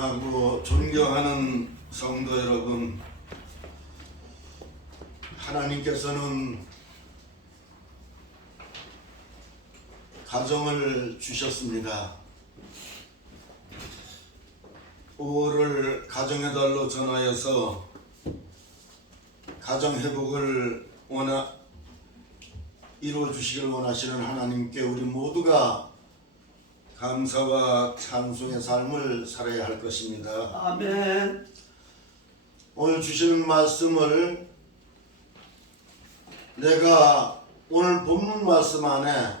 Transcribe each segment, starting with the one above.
사랑하고 존경하는 성도 여러분, 하나님께서는 가정을 주셨습니다. 5월을 가정의 달로 전하여서 가정 회복을 이루어 주시길 원하시는 하나님께 우리 모두가 감사와 찬송의 삶을 살아야 할 것입니다. 아멘. 오늘 주시는 말씀을 내가 오늘 본문 말씀 안에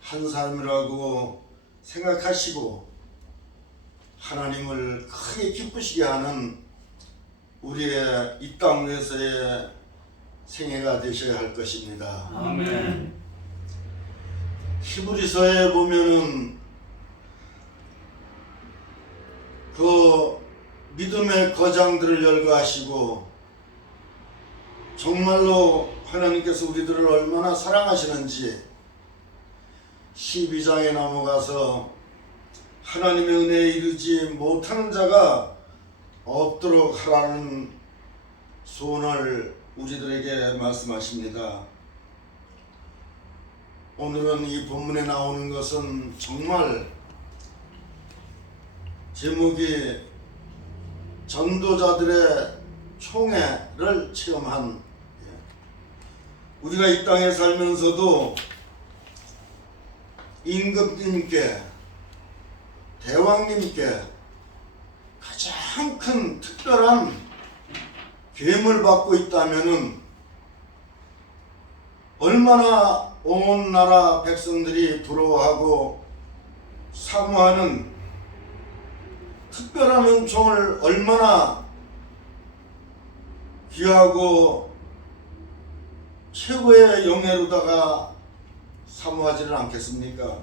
한 사람이라고 생각하시고 하나님을 크게 기쁘시게 하는 우리의 이 땅 위에서의 생애가 되셔야 할 것입니다. 아멘. 히브리서에 보면은 그 믿음의 거장들을 열거하시고 정말로 하나님께서 우리들을 얼마나 사랑하시는지 12장에 넘어가서 하나님의 은혜에 이르지 못하는 자가 없도록 하라는 소원을 우리들에게 말씀하십니다. 오늘은 이 본문에 나오는 것은 정말 제목이 전도자들의 총애를 체험한, 우리가 이 땅에 살면서도 임금님께, 대왕님께 가장 큰 특별한 계명을 받고 있다면은 얼마나 온 나라 백성들이 부러워하고 사모하는 특별한 은총을 얼마나 귀하고 최고의 영예로다가 사모하지는 않겠습니까?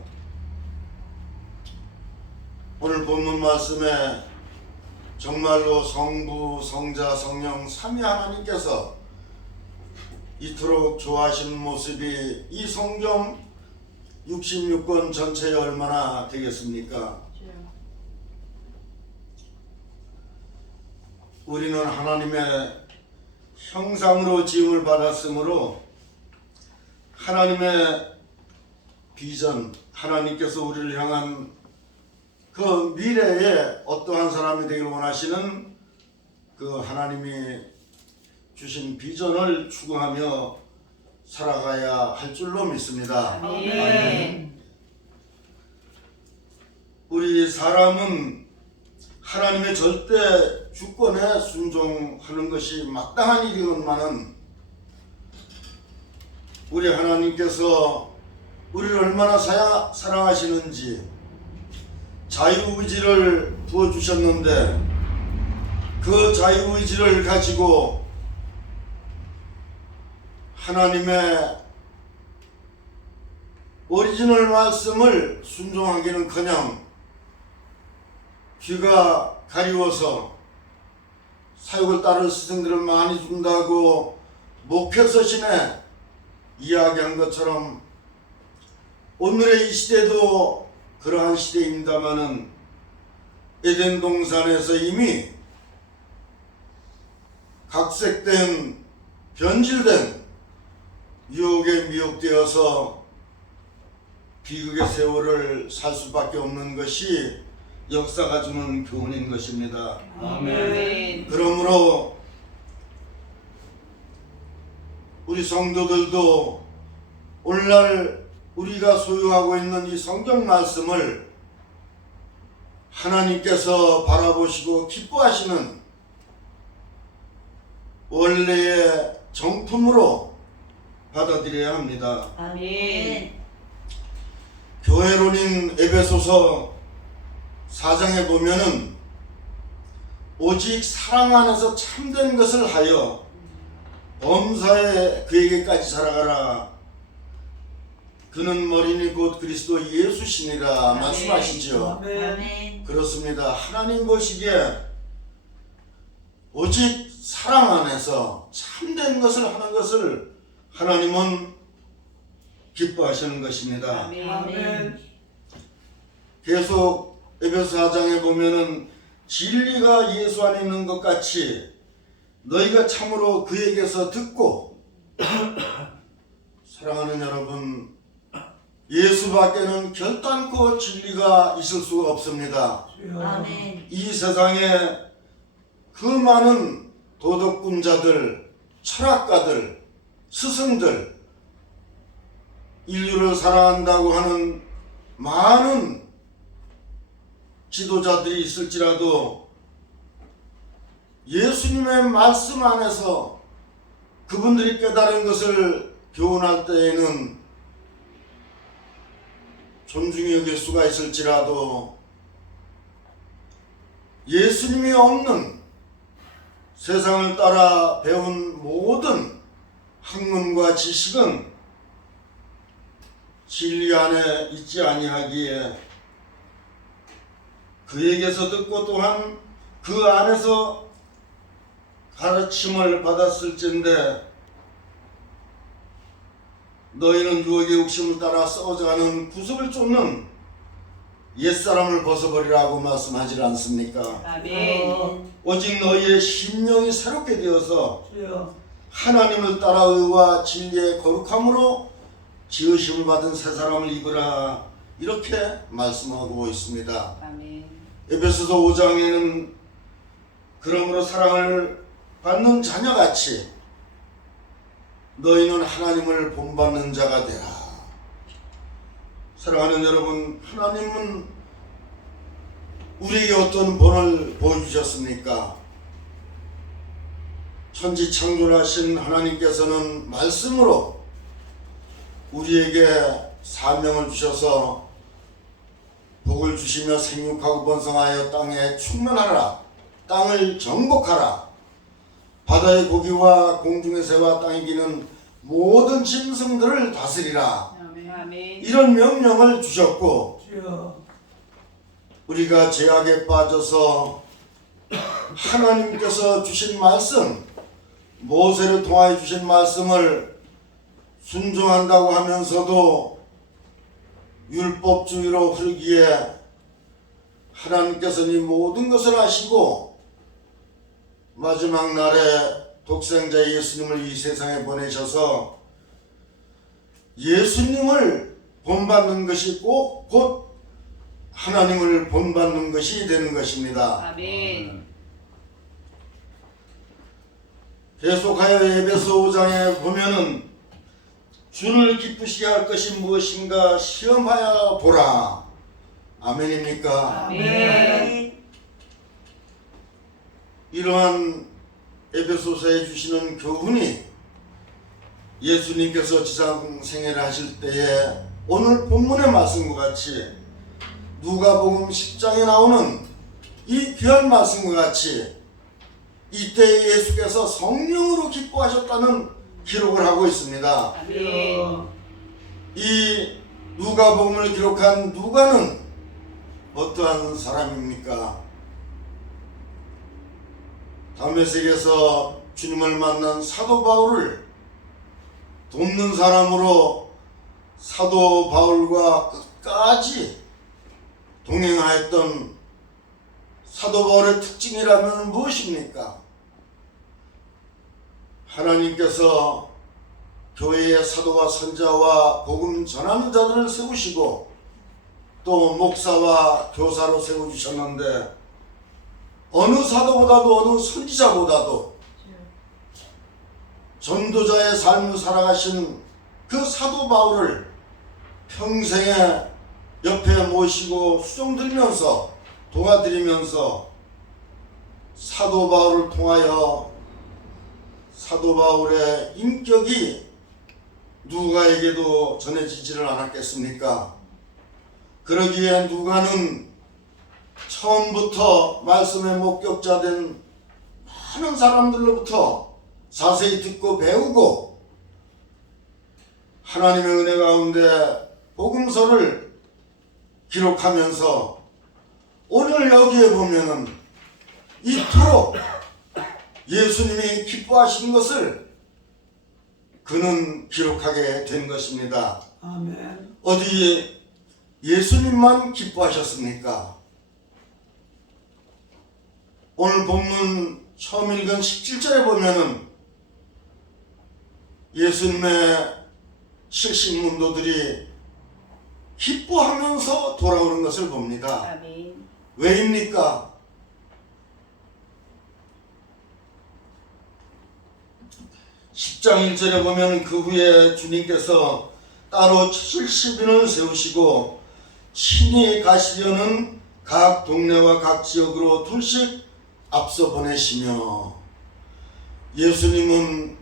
오늘 본문 말씀에 정말로 성부, 성자, 성령 삼위 하나님께서 이토록 좋아하시는 모습이 이 성경 66권 전체에 얼마나 되겠습니까? 우리는 하나님의 형상으로 지음을 받았으므로 하나님의 비전, 하나님께서 우리를 향한 그 미래에 어떠한 사람이 되기를 원하시는 그 하나님이 주신 비전을 추구하며 살아가야 할 줄로 믿습니다. 아멘. 우리 사람은 하나님의 절대 주권에 순종하는 것이 마땅한 일이건만은 우리 하나님께서 우리를 얼마나 사랑하시는지 자유의지를 부어주셨는데 그 자유의지를 가지고 하나님의 오리지널 말씀을 순종하기는커녕 귀가 가리워서 사역을 따를 스승들을 많이 준다고 목회서신에 이야기한 것처럼 오늘의 이 시대도 그러한 시대입니다마는 에덴 동산에서 이미 각색된 변질된 유혹에 미혹되어서 비극의 세월을 살 수밖에 없는 것이 역사가 주는 교훈인 것입니다. 아멘. 그러므로 우리 성도들도 오늘날 우리가 소유하고 있는 이 성경 말씀을 하나님께서 바라보시고 기뻐하시는 원래의 정품으로 받아들여야 합니다. 아멘. 교회론인 에베소서 4장에 보면은 오직 사랑 안에서 참된 것을 하여 범사에 그에게까지 살아가라. 그는 머리니 곧 그리스도 예수시니라 말씀하시죠. 아멘. 그렇습니다. 하나님 보시기에 오직 사랑 안에서 참된 것을 하는 것을 하나님은 기뻐하시는 것입니다. 아멘. 계속 에베소 4장에 보면은 진리가 예수 안에 있는 것 같이 너희가 참으로 그에게서 듣고 사랑하는 여러분, 예수밖에는 결단코 진리가 있을 수가 없습니다. 아멘. 이 세상에 그 많은 도덕군자들, 철학가들, 스승들, 인류를 사랑한다고 하는 많은 지도자들이 있을지라도 예수님의 말씀 안에서 그분들이 깨달은 것을 교훈할 때에는 존중히 여길 수가 있을지라도 예수님이 없는 세상을 따라 배운 모든 학문과 지식은 진리 안에 있지 아니하기에 그에게서 듣고 또한 그 안에서 가르침을 받았을진데 너희는 유혹의 욕심을 따라 썩어가는 구습을 쫓는 옛사람을 벗어버리라고 말씀하지 않습니까? 아멘. 오직 너희의 심령이 새롭게 되어서 하나님을 따라 의와 진리의 거룩함으로 지으심을 받은 새 사람을 입으라, 이렇게 말씀하고 있습니다. 아멘. 에베소서 5장에는 그러므로 사랑을 받는 자녀같이 너희는 하나님을 본받는 자가 되라. 사랑하는 여러분, 하나님은 우리에게 어떤 본을 보여주셨습니까? 천지 창조하신 하나님께서는 말씀으로 우리에게 사명을 주셔서 복을 주시며 생육하고 번성하여 땅에 충만하라, 땅을 정복하라, 바다의 고기와 공중의 새와 땅에 기는 모든 짐승들을 다스리라, 아멘. 이런 명령을 주셨고, 우리가 죄악에 빠져서 하나님께서 주신 말씀, 모세를 통하여 주신 말씀을 순종한다고 하면서도 율법주의로 흐르기에 하나님께서는 이 모든 것을 아시고 마지막 날에 독생자 예수님을 이 세상에 보내셔서 예수님을 본받는 것이 곧 하나님을 본받는 것이 되는 것입니다. 아멘. 계속하여 에베소 5장에 보면은 주를 기쁘시게 할 것이 무엇인가 시험하여 보라. 아멘입니까? 아멘. 이러한 에베소서에 주시는 교훈이 예수님께서 지상 생애를 하실 때에 오늘 본문의 말씀과 같이 누가복음 10장에 나오는 이 귀한 말씀과 같이 이때 예수께서 성령으로 기뻐하셨다는 기록을 하고 있습니다. 아멘. 이 누가복음을 기록한 누가는 어떠한 사람입니까? 다메섹에서 주님을 만난 사도 바울을 돕는 사람으로 사도 바울과 끝까지 동행하였던 사도 바울의 특징이라면 무엇입니까? 하나님께서 교회의 사도와 선자와 복음 전하는 자들을 세우시고 또 목사와 교사로 세워주셨는데 어느 사도보다도 어느 선지자보다도 전도자의 삶을 살아가신 그 사도 바울을 평생에 옆에 모시고 수종드리면서 도와드리면서 사도 바울을 통하여 사도 바울의 인격이 누가에게도 전해지지를 않았겠습니까? 그러기에 누가는 처음부터 말씀의 목격자된 많은 사람들로부터 자세히 듣고 배우고 하나님의 은혜 가운데 복음서를 기록하면서 오늘 여기에 보면은 이토록 예수님이 기뻐하신 것을 그는 기록하게 된 것입니다. 아멘. 어디 예수님만 기뻐하셨습니까? 오늘 본문 처음 읽은 17절에 보면은 예수님의 70문도들이 기뻐하면서 돌아오는 것을 봅니다. 아멘. 왜입니까? 10장 1절에 보면 그 후에 주님께서 따로 70인을 세우시고 친히 가시려는 각 동네와 각 지역으로 둘씩 앞서 보내시며, 예수님은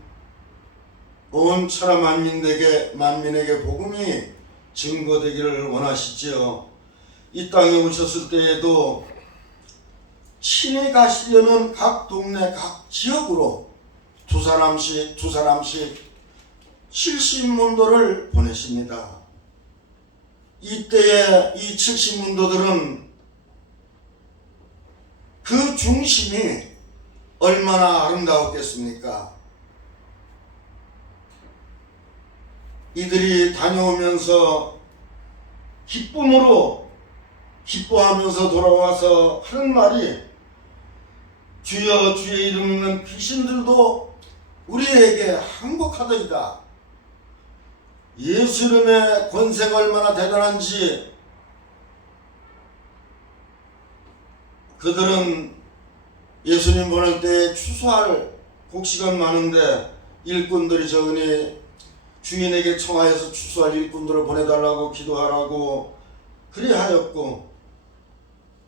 온 천하 만민에게 복음이 증거되기를 원하시지요. 이 땅에 오셨을 때에도 친히 가시려는 각 동네 각 지역으로 두 사람씩 70문도를 보내십니다. 이때에 이 70문도들은 그 중심이 얼마나 아름다웠겠습니까? 이들이 다녀오면서 기뻐하면서 돌아와서 하는 말이, 주여 주의 이름 있는 귀신들도 우리에게 항복하더이다. 예수 이름의 권세가 얼마나 대단한지 그들은 예수님 보낼 때 추수할 곡식은 많은데 일꾼들이 적으니 주인에게 청하여서 추수할 일꾼들을 보내달라고 기도하라고 그리하였고,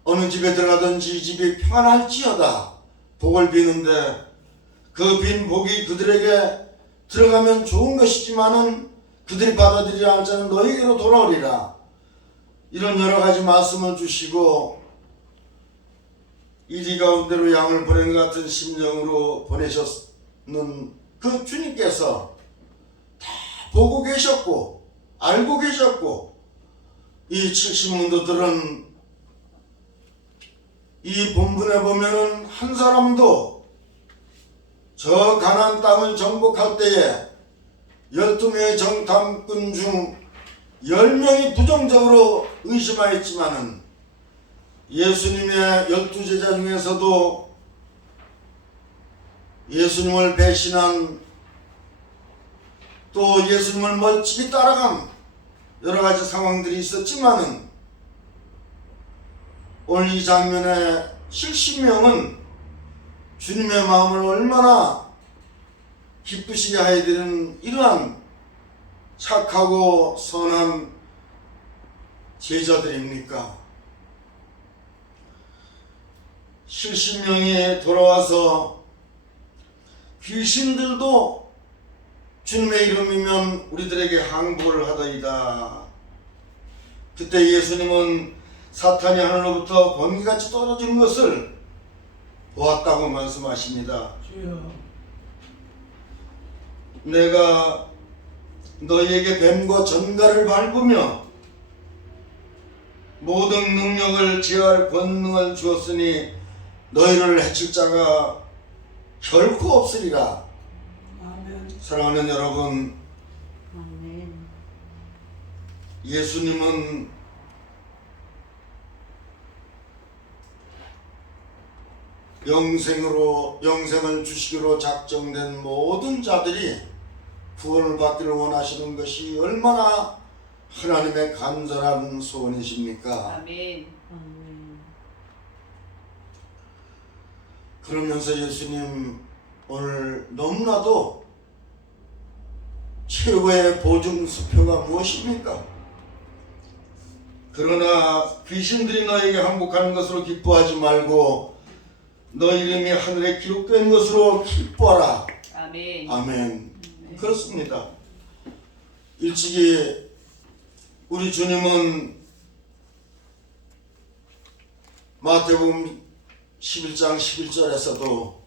어느 집에 들어가든지 이 집이 평안할지어다 복을 비는데, 그 빈 복이 그들에게 들어가면 좋은 것이지만은 그들이 받아들이지 않을 자는 너희에게로 돌아오리라. 이런 여러 가지 말씀을 주시고 이리 가운데로 양을 보낸 것 같은 심령으로 보내셨는 그 주님께서 다 보고 계셨고 알고 계셨고, 이 70문도들은 이 본문에 보면은 한 사람도 저 가나안 땅을 정복할 때에 12명의 정탐꾼 중 10명이 부정적으로 의심하였지만은 예수님의 12제자 중에서도 예수님을 배신한, 또 예수님을 멋지게 따라간 여러 가지 상황들이 있었지만은 오늘 이 장면의 70명은 주님의 마음을 얼마나 기쁘시게 하여 드리는 이러한 착하고 선한 제자들입니까? 70명이 돌아와서 귀신들도 주님의 이름이면 우리들에게 항복을 하더이다. 그때 예수님은 사탄이 하늘로부터 번개같이 떨어지는 것을 보았다고 말씀하십니다. 내가 너희에게 뱀과 전갈을 밟으며 모든 능력을 제어할 권능을 주었으니 너희를 해칠 자가 결코 없으리라. 아멘. 사랑하는 여러분, 아멘. 예수님은 영생을 주시기로 작정된 모든 자들이 구원을 받기를 원하시는 것이 얼마나 하나님의 간절한 소원이십니까? 아멘. 그러면서 예수님 오늘 너무나도 최고의 보증수표가 무엇입니까? 그러나 귀신들이 너에게 항복하는 것으로 기뻐하지 말고 너 이름이 하늘에 기록된 것으로 기뻐하라. 아멘. 아멘. 그렇습니다. 일찍이 우리 주님은 마태복음 11장 11절에서도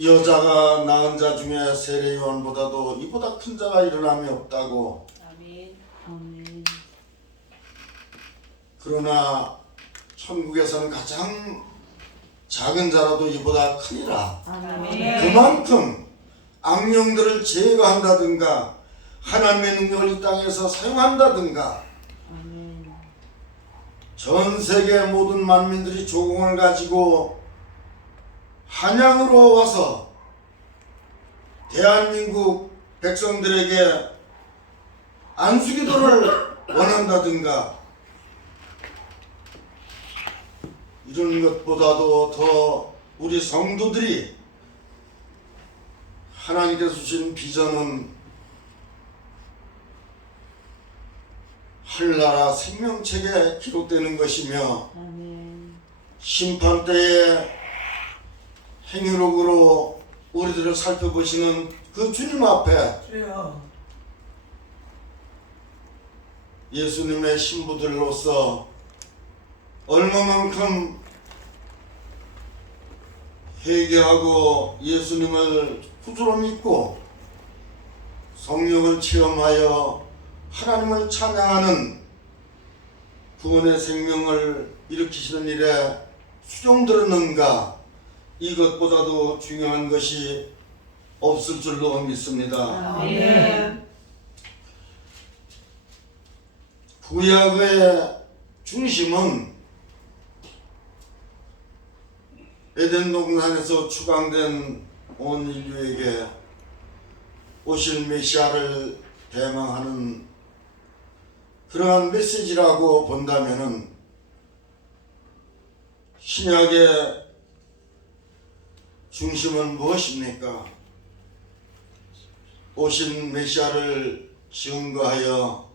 여자가 낳은 자 중에 세례 요한보다도 이보다 큰 자가 일어남이 없다고. 아멘. 아멘. 그러나 천국에서는 가장 작은 자라도 이보다 크니라. 아멘. 그만큼 악령들을 제거한다든가 하나님의 능력을 이 땅에서 사용한다든가 전 세계 모든 만민들이 조공을 가지고 한양으로 와서 대한민국 백성들에게 안수기도를 원한다든가 이런 것보다도 더 우리 성도들이 하나님께서 주신 비전은 하늘나라 생명책에 기록되는 것이며 아멘. 심판 때에 행위록으로 우리들을 살펴보시는 그 주님 앞에 주여. 예수님의 신부들로서 얼마만큼 회개하고 예수님을 구주로 믿고 성령을 체험하여 하나님을 찬양하는 구원의 생명을 일으키시는 일에 수종들었는가, 이것보다도 중요한 것이 없을 줄로 믿습니다. 아멘. 구약의 중심은 에덴 동산에서 추방된 온 인류에게 오실 메시아를 대망하는 그러한 메시지라고 본다면은, 신약의 중심은 무엇입니까? 오신 메시아를 증거하여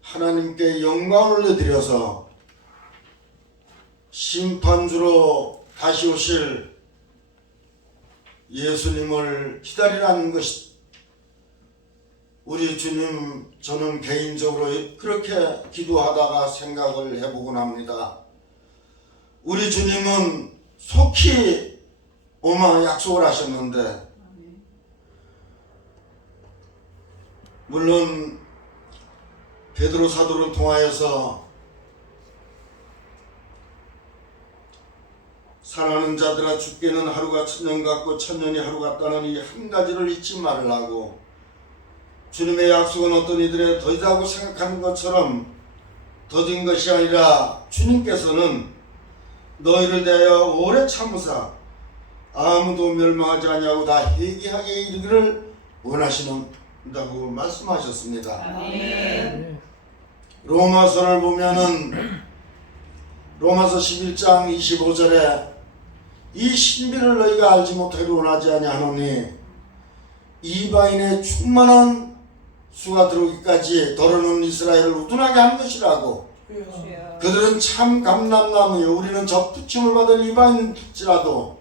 하나님께 영광을 올려드려서 심판주로 다시 오실 예수님을 기다리라는 것이, 우리 주님, 저는 개인적으로 그렇게 기도하다가 생각을 해보곤 합니다. 우리 주님은 속히 오마 약속을 하셨는데, 물론 베드로 사도를 통하여서 사랑하는 자들아, 죽게는 하루가 천년 같고 천년이 하루 같다는 이 한 가지를 잊지 말라고, 주님의 약속은 어떤 이들의 더디다고 생각하는 것처럼 더딘 것이 아니라 주님께서는 너희를 대하여 오래 참으사 아무도 멸망하지 아니하고 다 회개하게 이르기를 원하시는다고 말씀하셨습니다. 아멘. 로마서를 보면은 로마서 11장 25절에 이 신비를 너희가 알지 못하기를 원하지 아니하노니 이방인의 충만한 수가 들어오기까지 더러는 이스라엘을 우둔하게 한 것이라고. 주여. 그들은 참 감람나무요, 우리는 접붙임을 받은 이방인일지라도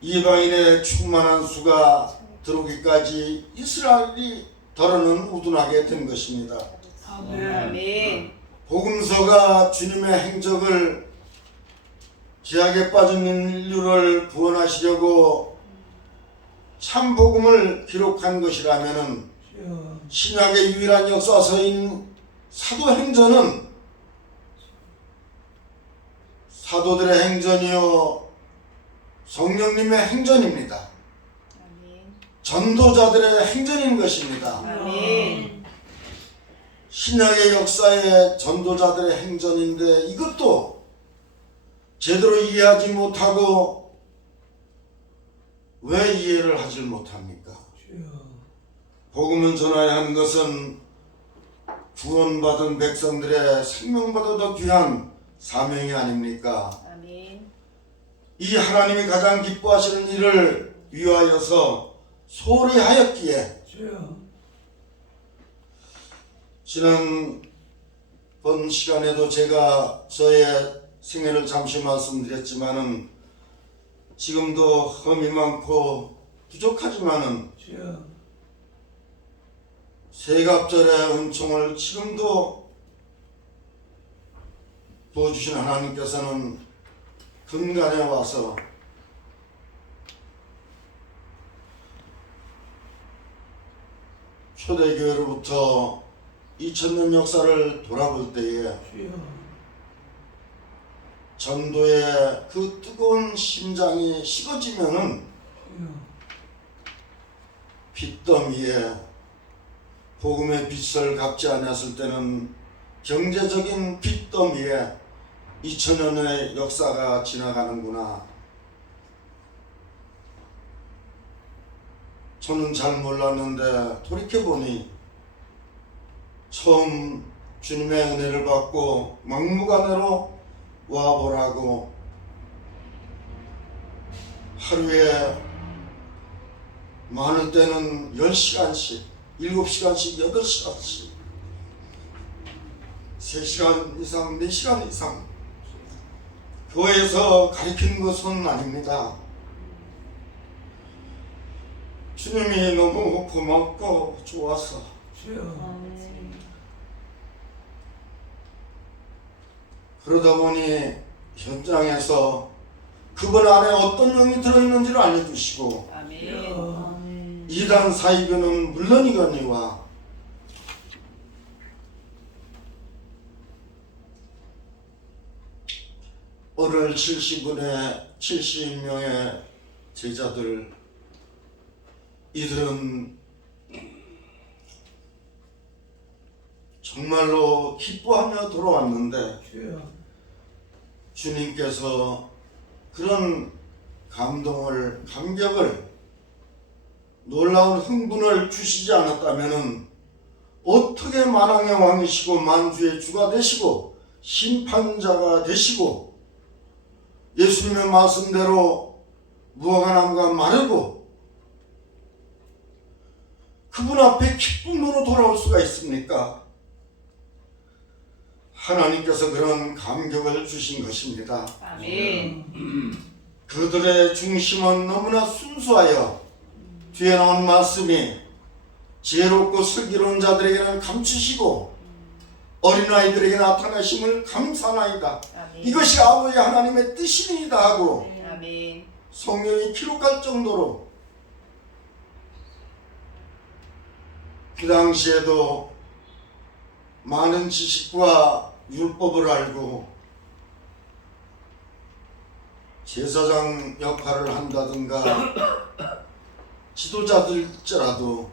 이방인의 충만한 수가 들어오기까지 이스라엘이 더러는 우둔하게 된 것입니다. 아멘. 복음서가 주님의 행적을, 죄악에 빠진 인류를 구원하시려고 참 복음을 기록한 것이라면은, 주여. 신약의 유일한 역사서인 사도행전은 사도들의 행전이요 성령님의 행전입니다. 아멘. 전도자들의 행전인 것입니다. 아멘. 신약의 역사의 전도자들의 행전인데, 이것도 제대로 이해하지 못하고 왜 이해를 하지 못합니까? 주여. 복음을 전하야 하는 것은 구원받은 백성들의 생명보다 더 귀한 사명이 아닙니까? 아멘. 이 하나님이 가장 기뻐하시는 일을 위하여서 소홀히 하였기에, 주여. 지난번 시간에도 제가 저의 생애를 잠시 말씀드렸지만은, 지금도 험이 많고 부족하지만은 주여. 세갑절의 은총을 지금도 부어주신 하나님께서는 근간에 와서 초대교회로부터 2000년 역사를 돌아볼 때에 주여. 전도의 그 뜨거운 심장이 식어지면은 주여. 빚더미에 복음의 빛을 갚지 않았을 때는 경제적인 빚더미에 2000년의 역사가 지나가는구나. 저는 잘 몰랐는데 돌이켜보니 처음 주님의 은혜를 받고 막무가내로 와보라고 하루에 많을 때는 10시간씩, 7시간씩, 8시간씩, 3시간 이상, 4시간 이상 교회에서 가르치는 것은 아닙니다. 주님이 너무 고맙고 좋아서 그러다 보니 현장에서 그분 안에 어떤 영이 들어있는지를 알려주시고 아멘. 이단 사이비는 물론이거니와 오늘 70명의 제자들 이들은 정말로 기뻐하며 돌아왔는데 주님께서 그런 감동을, 감격을, 놀라운 흥분을 주시지 않았다면 어떻게 만왕의 왕이시고 만주의 주가 되시고 심판자가 되시고 예수님의 말씀대로 무화과나무가 마르고 그분 앞에 기쁨으로 돌아올 수가 있습니까? 하나님께서 그런 감격을 주신 것입니다. 아멘. 그들의 중심은 너무나 순수하여 뒤에 나온 말씀이 지혜롭고 슬기로운 자들에게는 감추시고 어린아이들에게 나타나심을 감사나이다. 아멘. 이것이 아버지 하나님의 뜻이니이다 하고 아멘. 성령이 기록할 정도로 그 당시에도 많은 지식과 율법을 알고 제사장 역할을 한다든가 지도자들일지라도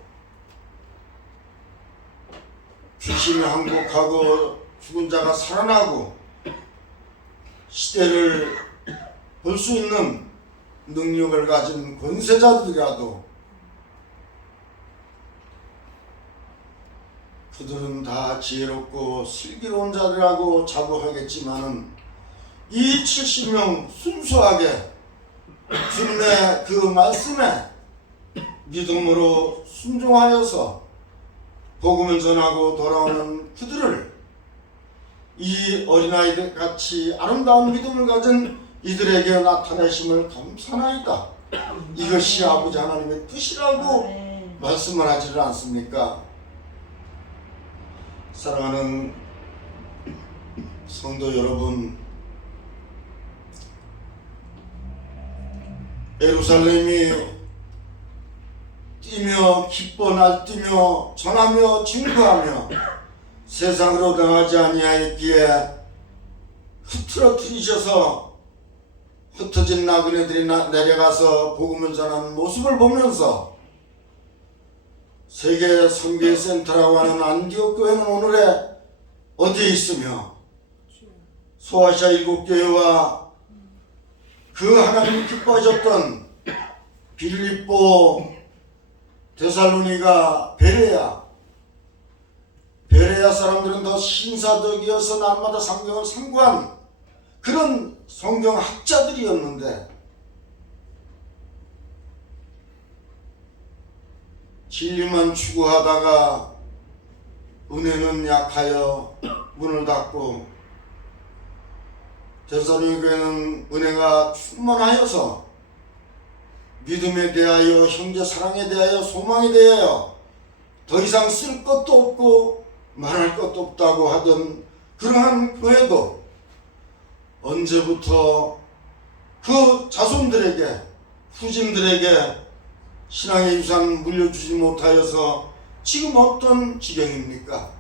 귀신이 항복하고 죽은 자가 살아나고 시대를 볼 수 있는 능력을 가진 권세자들이라도 그들은 다 지혜롭고 슬기로운 자들이라고 자부하겠지만은 이 70명 순수하게 주님의 그 말씀에 믿음으로 순종하여서 복음을 전하고 돌아오는 그들을 이 어린아이들 같이 아름다운 믿음을 가진 이들에게 나타내심을 감사나이다. 이것이 아버지 하나님의 뜻이라고 말씀을 하지를 않습니까? 사랑하는 성도 여러분, 예루살렘이 뛰며 기뻐 날뛰며 전하며 증거하며 세상으로 나가지 아니하였기에 흐트러뜨리셔서 흩어진 나그네들이 내려가서 복음을 전하는 모습을 보면서 세계 선교센터라고 하는 안디옥 교회는 오늘에 어디에 있으며 소아시아 7교회와 그 하나님이 기뻐하셨던 빌립보, 데살로니가, 베레아 사람들은 더 신사덕이어서 날마다 성경을 상고한 그런 성경학자들이었는데 진리만 추구하다가 은혜는 약하여 문을 닫고 데살로니가 교회는 은혜가 충만하여서 믿음에 대하여 형제 사랑에 대하여 소망에 대하여 더 이상 쓸 것도 없고 말할 것도 없다고 하던 그러한 교회도 언제부터 그 자손들에게 후진들에게 신앙의 유산 물려주지 못하여서 지금 어떤 지경입니까?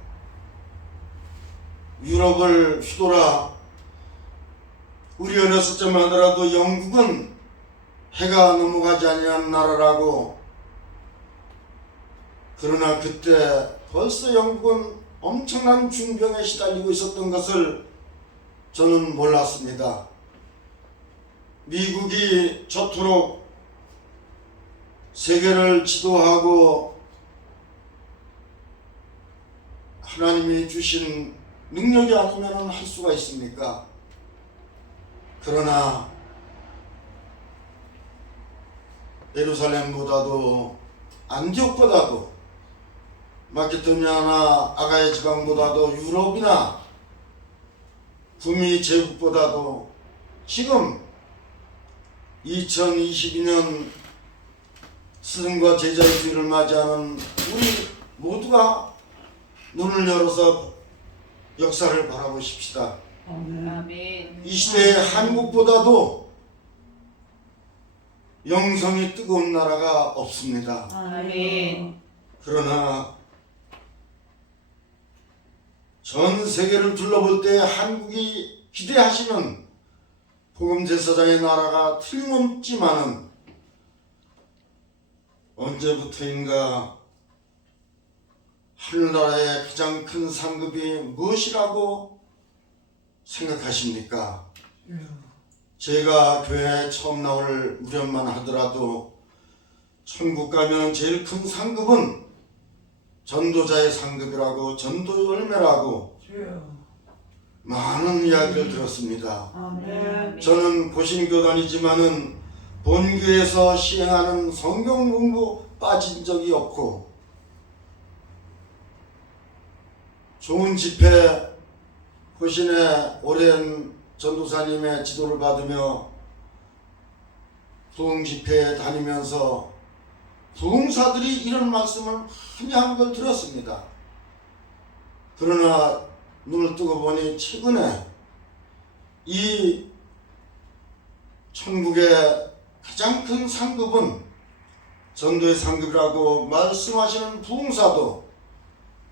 유럽을 휘돌아 우리 어렸을 때만 하더라도 영국은 해가 넘어가지 아니한 나라라고, 그러나 그때 벌써 영국은 엄청난 중병에 시달리고 있었던 것을 저는 몰랐습니다. 미국이 저토록 세계를 지도하고 하나님이 주신 능력이 아니면 할 수가 있습니까? 그러나 예루살렘보다도 안디옥보다도 마케도니아나 아가야 지방보다도 유럽이나 북미 제국보다도 지금 2022년 스승과 제자의 주일을 맞이하는 우리 모두가 눈을 열어서 역사를 바라보십시다. 아멘. 이 시대의 한국보다도 영성이 뜨거운 나라가 없습니다. 아멘. 그러나 전 세계를 둘러볼 때 한국이 기대하시는 복음제사장의 나라가 틀림없지만은 언제부터인가 하늘나라의 가장 큰 상급이 무엇이라고 생각하십니까? 제가 교회에 처음 나올 무렵만 하더라도 천국 가면 제일 큰 상급은 전도자의 상급이라고 전도 열매라고 많은 이야기를 들었습니다. 아멘. 저는 고신교단이지만은 본교에서 시행하는 성경 공부 빠진 적이 없고 좋은 집회 고신의 오랜 전도사님의 지도를 받으며 부흥 집회에 다니면서 부흥사들이 이런 말씀을 많이 하는 걸 들었습니다. 그러나 눈을 뜨고 보니 최근에 이 천국의 가장 큰 상급은 전도의 상급이라고 말씀하시는 부흥사도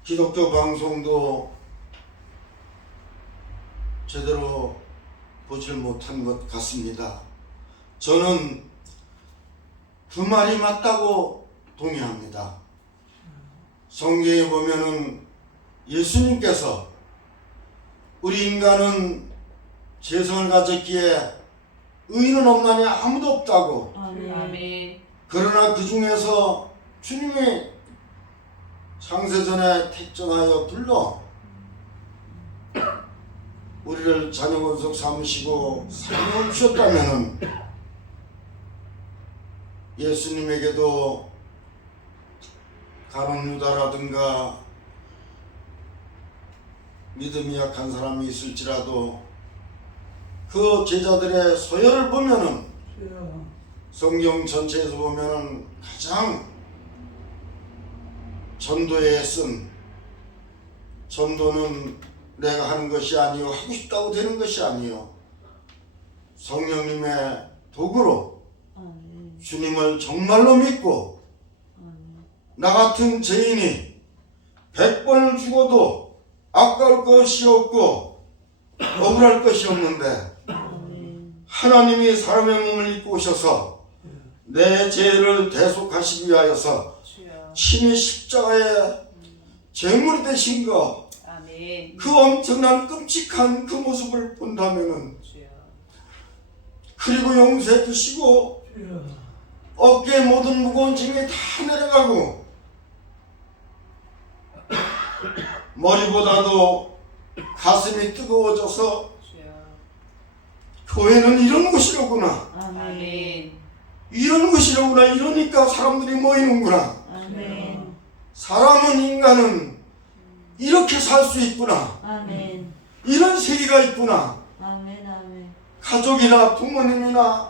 기독교 방송도 제대로 보질 못한 것 같습니다. 저는 그 말이 맞다고 동의합니다. 성경에 보면은 예수님께서 우리 인간은 죄성을 가졌기에 의인은 없나니 아무도 없다고. 아멘. 그러나 그 중에서 주님이 창세전에 택정하여 불러 우리를 자녀 권속 삼으시고 사명을 주셨다면은 예수님에게도 가룟 유다라든가 믿음이 약한 사람이 있을지라도 그 제자들의 서열을 보면은 성경 전체에서 보면은 가장 전도에 쓴 전도는 내가 하는 것이 아니요 하고 싶다고 되는 것이 아니요 성령님의 도구로 주님을 정말로 믿고 나 같은 죄인이 100번을 죽어도 아까울 것이 없고 억울할 것이 없는데 하나님이 사람의 몸을 입고 오셔서 내 죄를 대속하시기 위하여서 주여. 친히 십자가에 제물이 되신 거 아멘. 그 엄청난 끔찍한 그 모습을 본다면은 주여. 그리고 용서해 주시고 어깨에 모든 무거운 짐이 다 내려가고 머리보다도 가슴이 뜨거워져서 주여. 교회는 이런 곳이로구나 아멘. 이런 곳이로구나 이러니까 사람들이 모이는구나 아멘. 사람은 인간은 이렇게 살 수 있구나 아멘. 이런 세계가 있구나 아멘. 아멘. 가족이나 부모님이나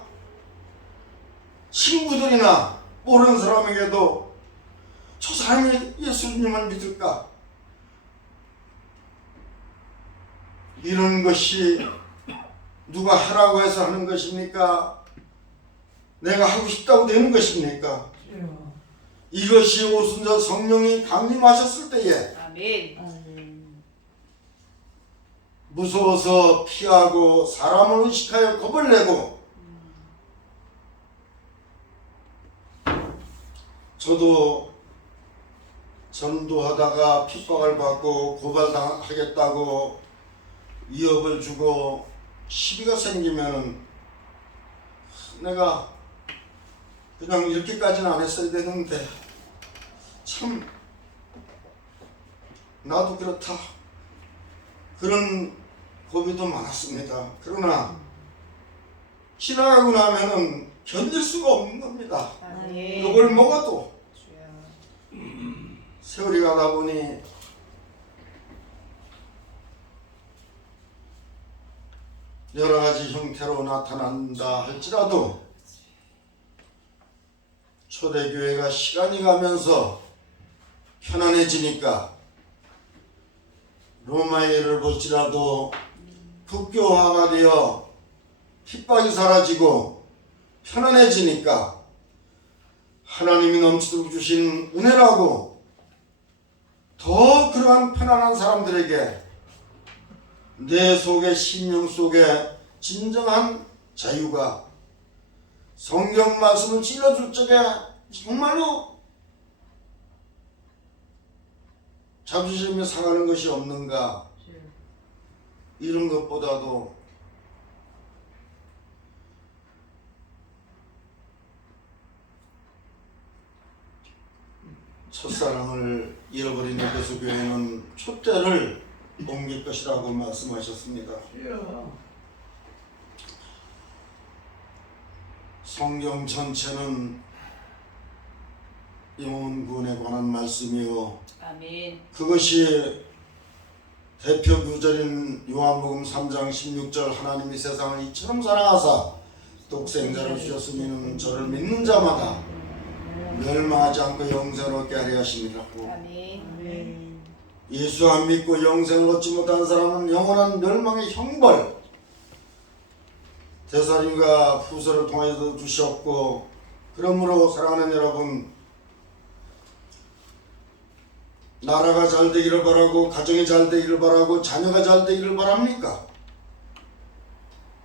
친구들이나 모르는 사람에게도 저 사람이 예수님을 믿을까? 이런 것이 누가 하라고 해서 하는 것입니까? 내가 하고 싶다고 되는 것입니까? 이것이 오순절 성령이 강림하셨을 때에 아멘. 아멘. 무서워서 피하고 사람을 의식하여 겁을 내고 저도 전도하다가 핍박을 받고 고발당하겠다고 위협을 주고 시비가 생기면은 내가 그냥 이렇게까지는 안 했어야 되는데 참 나도 그렇다 그런 고비도 많았습니다. 그러나 지나가고 나면은 견딜 수가 없는 겁니다. 아멘. 욕을 먹어도 주여. 세월이 가다 보니 여러 가지 형태로 나타난다 할지라도 초대교회가 시간이 가면서 편안해지니까 로마예를 볼지라도 국교화가 되어 핍박이 사라지고 편안해지니까 하나님이 넘치도록 주신 은혜라고 더 그러한 편안한 사람들에게 내 속에 심령 속에 진정한 자유가 성경 말씀을 찔러줄 적에 정말로 자존심이 상하는 것이 없는가 이런 것보다도 첫사랑을 잃어버린 에베소 교회는 촛대를 옮길 것이라고 말씀하셨습니다. 성경 전체는 영혼구원에 관한 말씀이요 아멘. 그것이 대표 구절인 요한복음 3장 16절 하나님이 세상을 이처럼 사랑하사 독생자를 주셨으니 저를 믿는 자마다 멸망하지 않고 영생을 얻게 하려 하심이라고. 아멘. 예수 안 믿고 영생을 얻지 못한 사람은 영원한 멸망의 형벌 대사님과 후서를 통해서 주셨고 그러므로 사랑하는 여러분 나라가 잘 되기를 바라고 가정이 잘 되기를 바라고 자녀가 잘 되기를 바랍니까?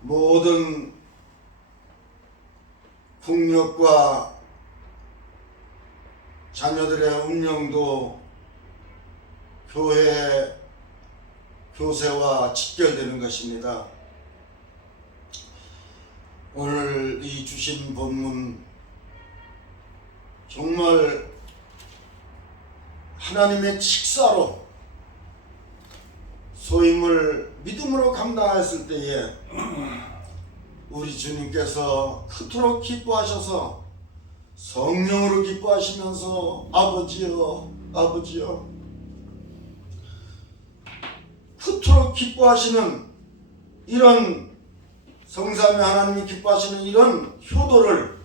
모든 국력과 자녀들의 운명도 교회 교세와 직결되는 것입니다. 오늘 이 주신 본문 정말 하나님의 칙사로 소임을 믿음으로 감당했을 때에 우리 주님께서 그토록 기뻐하셔서 성령으로 기뻐하시면서 아버지여 아버지여 그토록 기뻐하시는 이런 성삼위 하나님이 기뻐하시는 이런 효도를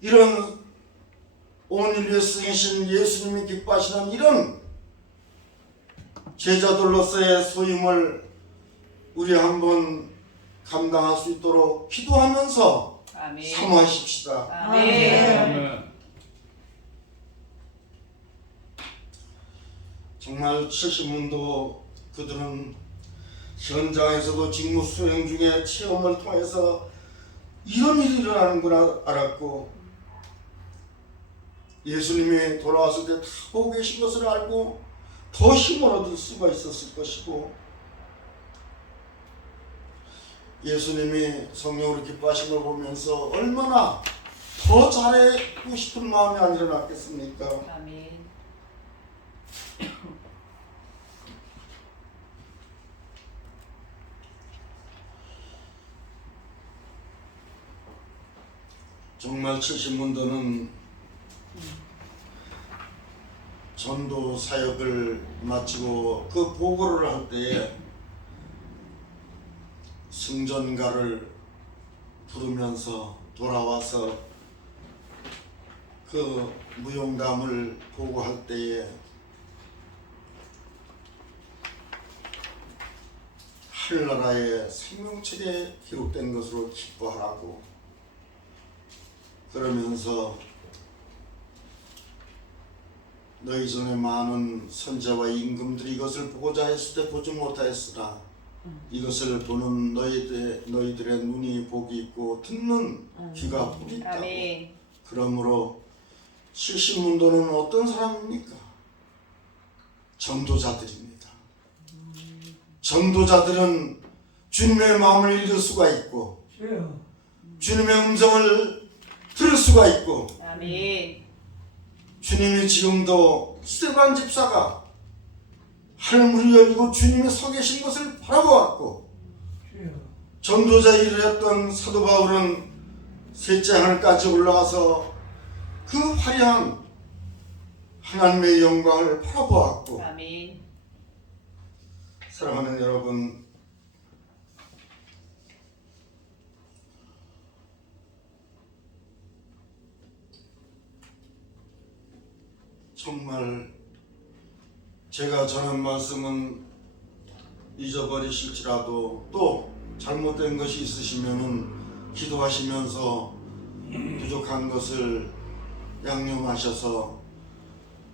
이런 온 인류의 승이신 예수님이 기뻐하시는 이런 제자들로서의 소임을 우리 한번 감당할 수 있도록 기도하면서 아멘. 사모하십시다. 아멘. 정말 70문도 그들은 현장에서도 직무 수행 중에 체험을 통해서 이런 일이 일어나는구나 알았고 예수님이 돌아왔을 때 다 보고 계신 것을 알고 더 힘을 얻을 수가 있었을 것이고 예수님이 성령으로 기뻐하신 걸 보면서 얼마나 더 잘하고 싶은 마음이 안 일어났겠습니까? 아멘. 정말 70문도는 전도 사역을 마치고 그 보고를 할 때에 승전가를 부르면서 돌아와서 그 무용담을 보고할 때에 하늘나라의 생명책에 기록된 것으로 기뻐하라고 그러면서 너희 전에 많은 선자와 임금들이 이것을 보고자 했을 때 보지 못하였으나 이것을 보는 너희들의 눈이 복이 있고 듣는 귀가 복이 있다고. 아멘. 그러므로 70문도는 어떤 사람입니까? 전도자들입니다. 전도자들은 주님의 마음을 읽을 수가 있고 주님의 음성을 들을 수가 있고 아멘. 주님이 지금도 스데반 집사가 하늘문이 열리고 주님이 서 계신 것을 바라보았고 전도자 일을 했던 사도 바울은 셋째 하늘까지 올라가서 그 화려한 하나님의 영광을 바라보았고 아멘. 사랑하는 여러분, 정말 제가 전한 말씀은 잊어버리실지라도 또 잘못된 것이 있으시면은 기도하시면서 부족한 것을 양념하셔서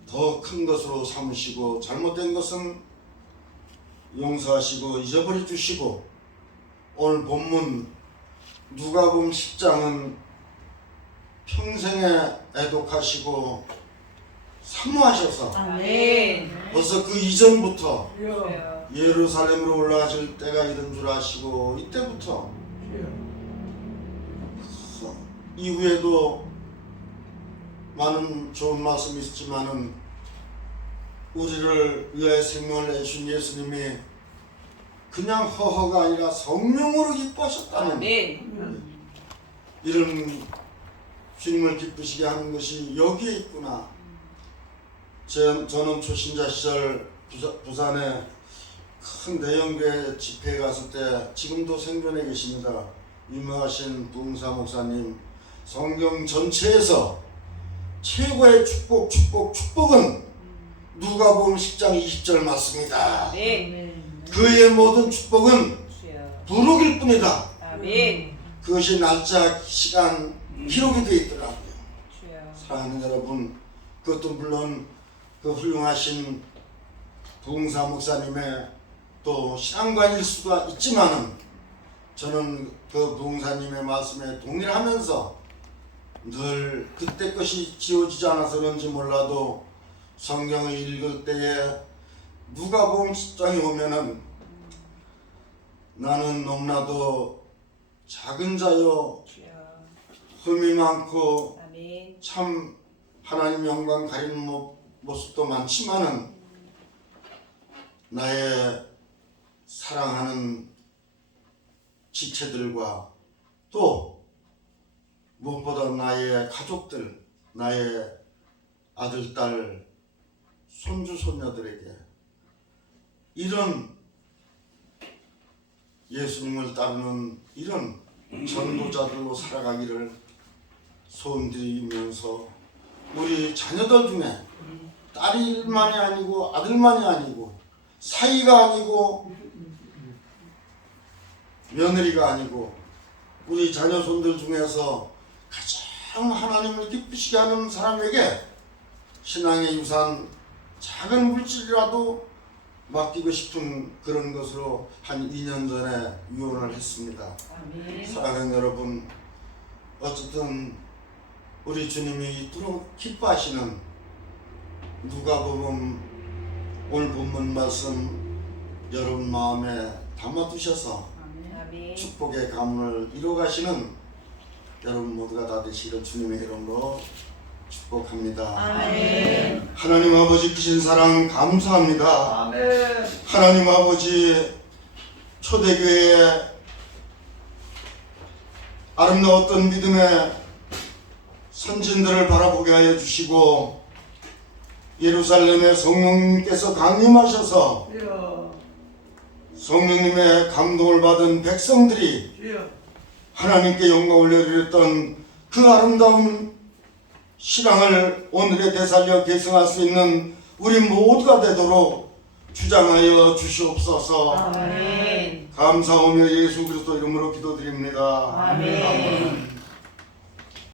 더 큰 것으로 삼으시고 잘못된 것은 용서하시고 잊어버려 주시고 오늘 본문 누가복음 10장은 평생에 애독하시고 사모하셔서 아멘. 벌써 그 이전부터 주여. 예루살렘으로 올라가실 때가 이른 줄 아시고 이때부터 이후에도 많은 좋은 말씀이 있지만은 우리를 위하여 생명을 내주신 예수님이 그냥 허허가 아니라 성령으로 기뻐하셨다는 아멘. 이런 주님을 기쁘시게 하는 것이 여기에 있구나. 저는 초신자 시절 부산에 큰 대형교회 집회에 갔을 때 지금도 생존해 계십니다. 유명하신 부흥사 목사님, 성경 전체에서 최고의 축복은 누가복음 10장 20절 맞습니다. 아멘. 그의 모든 축복은 주여. 부록일 뿐이다. 아멘. 그것이 날짜, 시간, 기록이 되어 있더라고요. 주여. 사랑하는 여러분, 그것도 물론 그 훌륭하신 부흥사 목사님의 또 신앙관일 수가 있지만은 저는 그 부흥사님의 말씀에 동일하면서 늘 그때 것이 지워지지 않아서 그런지 몰라도 성경을 읽을 때에 누가복음 10장에 오면은 나는 너무나도 작은 자요 주여. 흠이 많고 아멘. 참 하나님 영광 가리는 모습도 많지만은 나의 사랑하는 지체들과 또 무엇보다 나의 가족들, 나의 아들, 딸, 손주, 손녀들에게 이런 예수님을 따르는 이런 전도자들로 살아가기를 소원드리면서 우리 자녀들 중에 딸일만이 아니고 아들만이 아니고 사이가 아니고 며느리가 아니고 우리 자녀 손들 중에서 가장 하나님을 기쁘시게 하는 사람에게 신앙의 유산 작은 물질이라도 맡기고 싶은 그런 것으로 한 2년 전에 유언을 했습니다. 아멘. 사랑하는 여러분, 어쨌든 우리 주님이 이토록 기뻐하시는 누가복음 오늘 본문 말씀 여러분 마음에 담아두셔서 아멘. 축복의 가문을 이루어가시는 여러분 모두가 다 되시기를 주님의 이름으로 축복합니다. 아멘. 하나님 아버지 크신 사랑 감사합니다. 아멘. 하나님 아버지 초대교회의 아름다웠던 믿음의 선진들을 바라보게 하여 주시고 예루살렘에 성령님께서 강림하셔서 성령님의 감동을 받은 백성들이 하나님께 영광을 올려드렸던 그 아름다운 신앙을 오늘에 되살려 계승할 수 있는 우리 모두가 되도록 주장하여 주시옵소서. 아멘. 감사하며 예수 그리스도 이름으로 기도드립니다. 아멘.